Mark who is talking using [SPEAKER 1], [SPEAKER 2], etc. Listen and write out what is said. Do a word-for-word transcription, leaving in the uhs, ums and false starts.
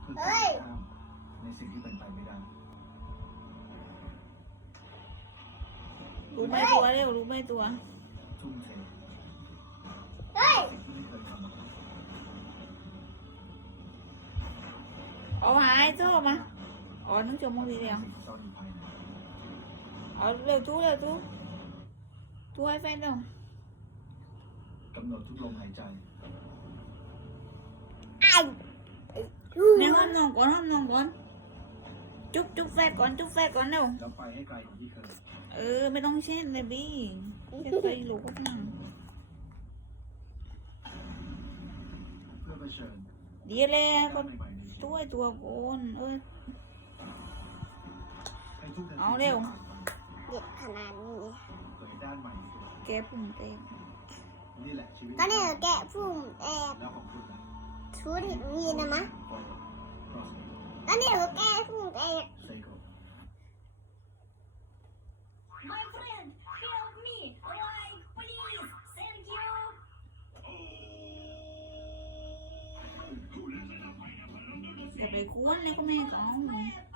[SPEAKER 1] คือการห้ามในสิ่งที่เป็นไปไม่ได้
[SPEAKER 2] รู้ไหมตัวเร็วรู้ไหมตัว
[SPEAKER 1] ทุ่มเท
[SPEAKER 3] เฮ้ย
[SPEAKER 1] สิ่งที่ไม่เคยทำมาก่อน
[SPEAKER 2] เอาหายโซ่มาอ๋อนึกชมมองทีเดียว
[SPEAKER 1] สิ่งที่ซ่อนอยู่ภายใน
[SPEAKER 2] อ๋อเร็วตู้เร็วตู้ตู้ให้แฟนเร็ว
[SPEAKER 1] กำหนดทุกลมหายใจ
[SPEAKER 3] ไอ้
[SPEAKER 2] ในห้องนอนก่อนห้องนอนก่อนจุ๊บจุ๊บแฟนก่อนจุ๊บแฟนก่อนเร็ว
[SPEAKER 1] แล้วไปให้ไกลกว่าที่เคย
[SPEAKER 2] เออไม่ต้องเช่นเลยบี้จะไปหลูกนั่ง
[SPEAKER 1] เพื่อเผชิญ
[SPEAKER 2] เดี๋ยวเลยก็
[SPEAKER 1] ก้าวใหม่ๆในชี
[SPEAKER 2] ตัว
[SPEAKER 1] วิต
[SPEAKER 2] ตัวโกนเออ
[SPEAKER 1] ให้ทุกนาที
[SPEAKER 2] เอาเร็ว
[SPEAKER 3] เด็กขนาดนี้
[SPEAKER 1] เผยด้านใหม่ในตัว
[SPEAKER 2] แกปุ่มเต็ม
[SPEAKER 1] นี่แหละชีวิต
[SPEAKER 3] ตอนนี้แกะพุ่มแอบ
[SPEAKER 1] แล้วของคุณล่ะ
[SPEAKER 3] ชุดมีนะมะ
[SPEAKER 1] ก็ก็
[SPEAKER 3] ตอนนี้แกะพุ่มแอบ
[SPEAKER 1] เซโก
[SPEAKER 4] My friend, help me! Like, please! Thank you!
[SPEAKER 2] อย่าไปคุ้นเลยก็ไม่ต้อง